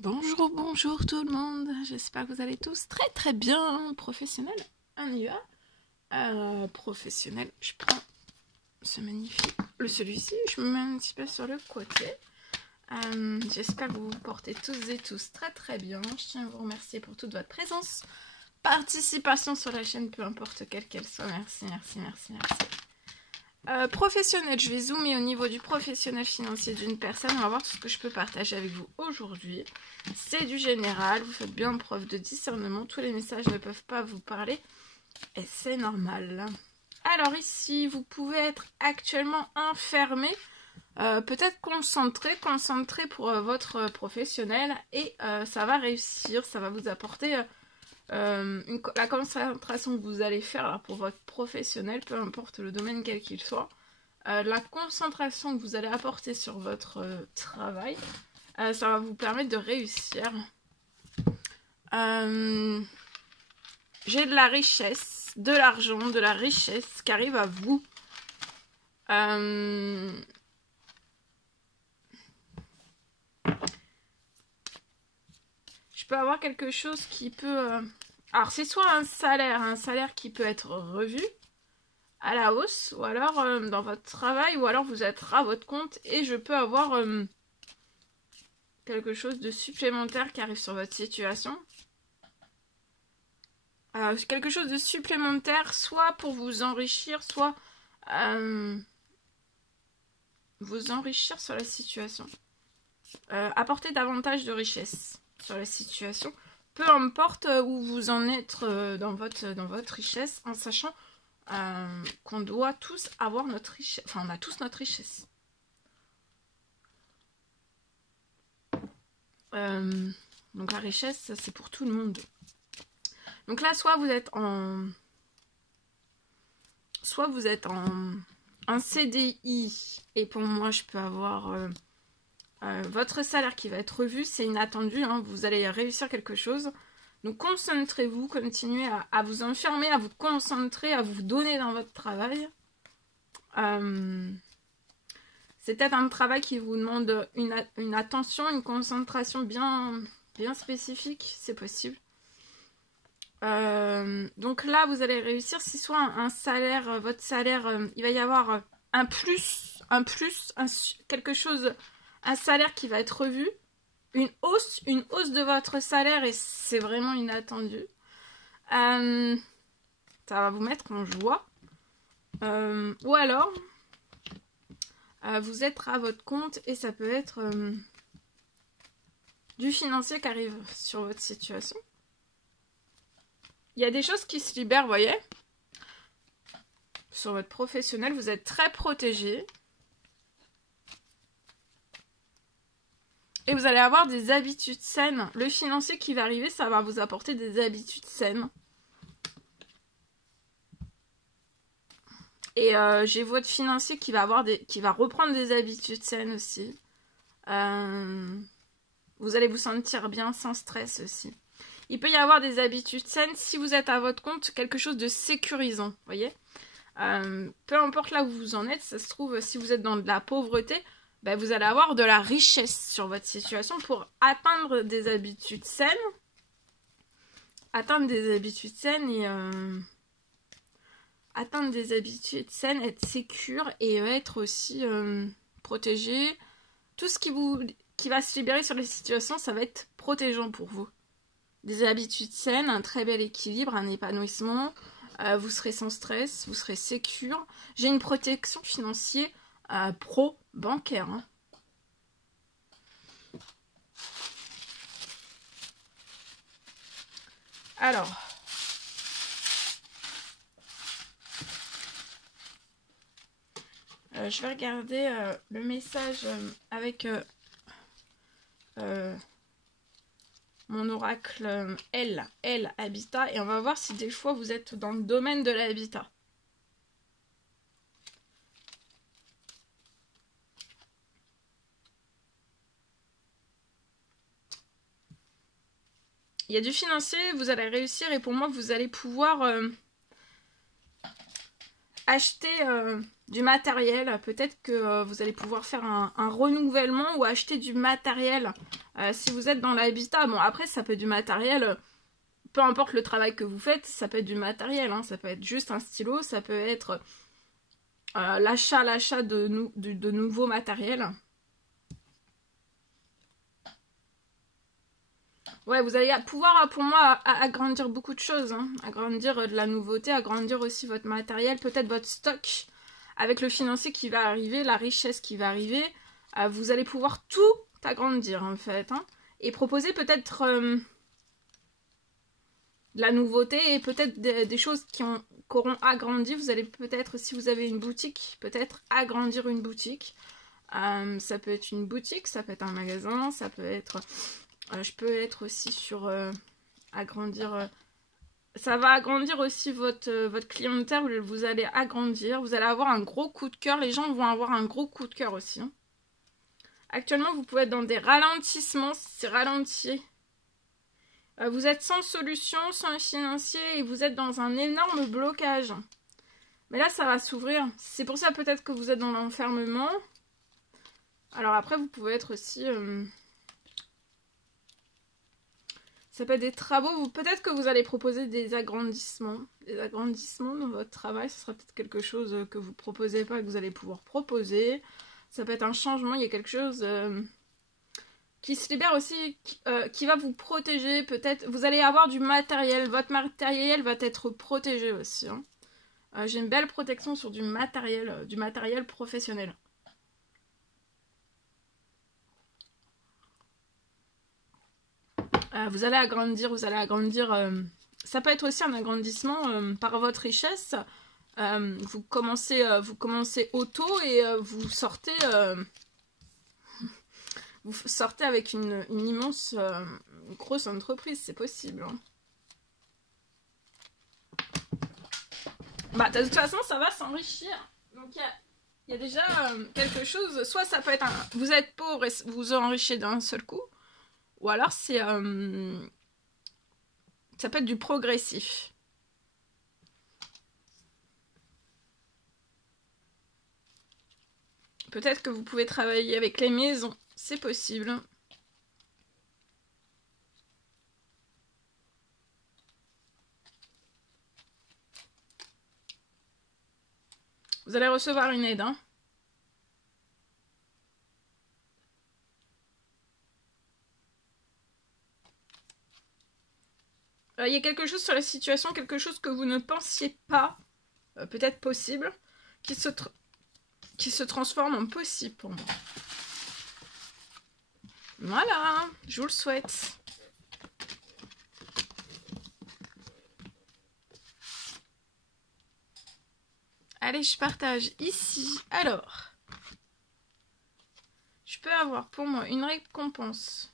Bonjour, bonjour tout le monde. J'espère que vous allez tous très bien. Professionnel, on y va. Professionnel, je prends ce magnifique, celui-ci, je me mets un petit peu sur le côté. J'espère que vous vous portez tous et tous très bien. Je tiens à vous remercier pour toute votre présence, participation sur la chaîne, peu importe quelle qu'elle soit. Merci. Professionnel, je vais zoomer au niveau du professionnel financier d'une personne. On va voir tout ce que je peux partager avec vous aujourd'hui. C'est du général, vous faites bien preuve de discernement. Tous les messages ne peuvent pas vous parler et c'est normal. Alors ici, vous pouvez être actuellement enfermé, peut-être concentré pour votre professionnel et ça va réussir, ça va vous apporter... la concentration que vous allez faire là, pour votre professionnel, peu importe le domaine quel qu'il soit, la concentration que vous allez apporter sur votre travail, ça va vous permettre de réussir. J'ai de la richesse, de l'argent, de la richesse qui arrive à vous. Je peux avoir quelque chose qui peut... Alors, c'est soit un salaire qui peut être revu à la hausse, ou alors dans votre travail, ou alors vous êtes à votre compte et je peux avoir quelque chose de supplémentaire qui arrive sur votre situation. Quelque chose de supplémentaire, soit pour vous enrichir, soit vous enrichir sur la situation. Apporter davantage de richesse sur la situation. Peu importe où vous en êtes dans votre richesse, en sachant qu'on doit tous avoir notre richesse. Enfin, on a tous notre richesse. Donc la richesse, c'est pour tout le monde. Donc là, soit vous êtes en CDI, et pour moi, je peux avoir votre salaire qui va être revu. C'est inattendu, hein, vous allez réussir quelque chose. Donc concentrez-vous, continuez à vous enfermer, à vous concentrer, à vous donner dans votre travail. C'est peut-être un travail qui vous demande une attention, une concentration bien spécifique, c'est possible. Donc là, vous allez réussir. Si soit un salaire, votre salaire, il va y avoir un plus, quelque chose, un salaire qui va être revu. Une hausse de votre salaire et c'est vraiment inattendu. Ça va vous mettre en joie. Ou alors, vous êtes à votre compte et ça peut être du financier qui arrive sur votre situation. Il y a des choses qui se libèrent, vous voyez. Sur votre professionnel, vous êtes très protégé. Et vous allez avoir des habitudes saines. Le financier qui va arriver, ça va vous apporter des habitudes saines. Et j'ai votre financier qui va reprendre des habitudes saines aussi. Vous allez vous sentir bien, sans stress aussi. Il peut y avoir des habitudes saines si vous êtes à votre compte, quelque chose de sécurisant, vous voyez. Peu importe là où vous en êtes, ça se trouve, si vous êtes dans de la pauvreté, ben, vous allez avoir de la richesse sur votre situation pour atteindre des habitudes saines. Atteindre des habitudes saines et... atteindre des habitudes saines, être sécure et être aussi protégé. Tout ce qui va se libérer sur les situations, ça va être protégeant pour vous. Des habitudes saines, un très bel équilibre, un épanouissement. Vous serez sans stress, vous serez sécure. J'ai une protection financière pro-bancaire. Hein. Alors... je vais regarder le message avec mon oracle L Habitat et on va voir si des fois vous êtes dans le domaine de l'habitat. Il y a du financier, vous allez réussir et pour moi vous allez pouvoir acheter du matériel. Peut-être que vous allez pouvoir faire un renouvellement ou acheter du matériel Si vous êtes dans l'habitat, bon après ça peut être du matériel, peu importe le travail que vous faites, ça peut être du matériel, hein, ça peut être juste un stylo, ça peut être l'achat de nouveaux matériels. Ouais, vous allez pouvoir, pour moi, agrandir beaucoup de choses, hein. Agrandir de la nouveauté, agrandir aussi votre matériel, peut-être votre stock, avec le financier qui va arriver, la richesse qui va arriver, vous allez pouvoir tout agrandir, en fait, hein. Et proposer peut-être de la nouveauté et peut-être des choses qui auront agrandi. Vous allez peut-être, si vous avez une boutique, peut-être agrandir une boutique. Ça peut être une boutique, ça peut être un magasin, ça peut être... je peux être aussi sur agrandir... ça va agrandir aussi votre clientèle, vous allez agrandir, vous allez avoir un gros coup de cœur, les gens vont avoir un gros coup de cœur aussi, hein. Actuellement, vous pouvez être dans des ralentissements, c'est ralenti. Vous êtes sans solution, sans financier et vous êtes dans un énorme blocage. Mais là, ça va s'ouvrir. C'est pour ça peut-être que vous êtes dans l'enfermement. Alors après, vous pouvez être aussi... ça peut être des travaux. Peut-être que vous allez proposer des agrandissements. Des agrandissements dans votre travail. Ce sera peut-être quelque chose que vous ne proposez pas et que vous allez pouvoir proposer. Ça peut être un changement. Il y a quelque chose... qui se libère aussi, qui va vous protéger, peut-être. Vous allez avoir du matériel, votre matériel va être protégé aussi, hein. J'ai une belle protection sur du matériel professionnel. Vous allez agrandir, ça peut être aussi un agrandissement par votre richesse. Vous commencez auto et vous sortez... vous sortez avec une immense, grosse entreprise, c'est possible, hein. Bah, de toute façon, ça va s'enrichir. Donc, il y a déjà quelque chose. Soit ça peut être vous êtes pauvre et vous enrichissez d'un seul coup. Ou alors, c'est... ça peut être du progressif. Peut-être que vous pouvez travailler avec les maisons. C'est possible. Vous allez recevoir une aide, hein. Il y a quelque chose sur la situation, quelque chose que vous ne pensiez pas, peut-être possible, qui se transforme en possible pour moi. Voilà, je vous le souhaite. Allez, je partage ici. Alors, je peux avoir pour moi une récompense.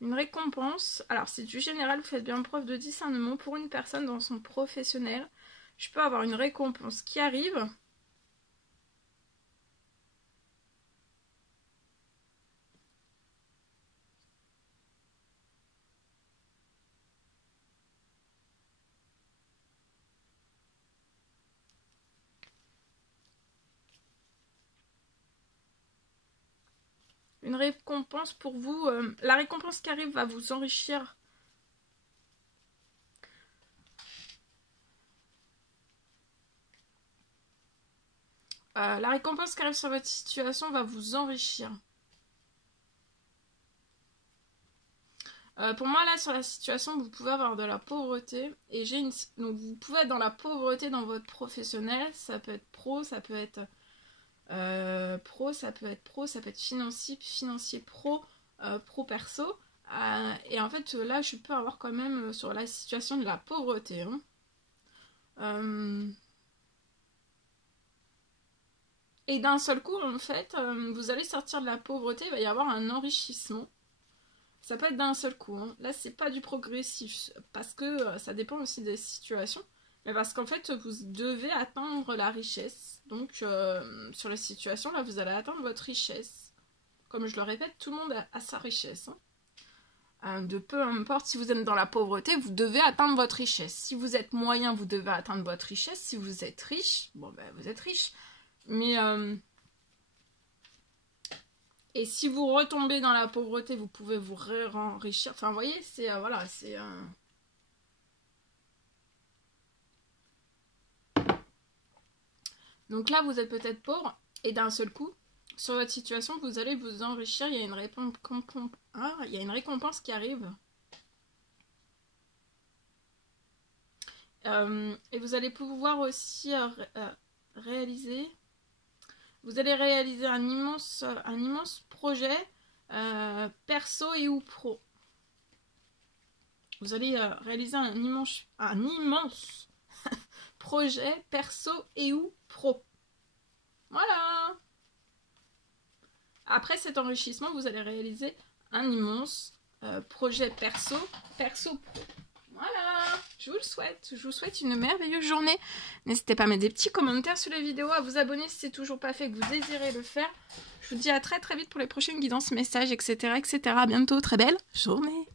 Une récompense. Alors, c'est du général, vous faites bien preuve de discernement pour une personne dans son professionnel. Je peux avoir une récompense qui arrive. Une récompense pour vous. La récompense qui arrive va vous enrichir. La récompense qui arrive sur votre situation va vous enrichir. Pour moi, là, sur la situation, vous pouvez avoir de la pauvreté. Et donc, vous pouvez être dans la pauvreté dans votre professionnel. Ça peut être pro, ça peut être... ça peut être financier pro, pro perso. Et en fait, là, je peux avoir quand même sur la situation de la pauvreté, hein. Et d'un seul coup, en fait, vous allez sortir de la pauvreté, il va y avoir un enrichissement. Ça peut être d'un seul coup, hein. Là, c'est pas du progressif, parce que ça dépend aussi des situations. Mais parce qu'en fait, vous devez atteindre la richesse. Donc, sur les situations, là, vous allez atteindre votre richesse. Comme je le répète, tout le monde a sa richesse, hein. De peu importe si vous êtes dans la pauvreté, vous devez atteindre votre richesse. Si vous êtes moyen, vous devez atteindre votre richesse. Si vous êtes riche, bon ben vous êtes riche. Mais Et si vous retombez dans la pauvreté, vous pouvez vous enrichir. Enfin, vous voyez, c'est... voilà, c'est... Donc là, vous êtes peut-être pauvre, et d'un seul coup, sur votre situation, vous allez vous enrichir. Il y a une récompense qui arrive. Et vous allez pouvoir aussi réaliser... Vous allez réaliser un immense projet perso et ou pro. Vous allez réaliser un immense projet perso et ou pro. Voilà. Après cet enrichissement, vous allez réaliser un immense projet perso pro. Voilà, je vous le souhaite. Je vous souhaite une merveilleuse journée. N'hésitez pas à mettre des petits commentaires sur la vidéo, à vous abonner si c'est toujours pas fait, que vous désirez le faire. Je vous dis à très vite pour les prochaines guidances, messages, etc. À bientôt, très belle journée.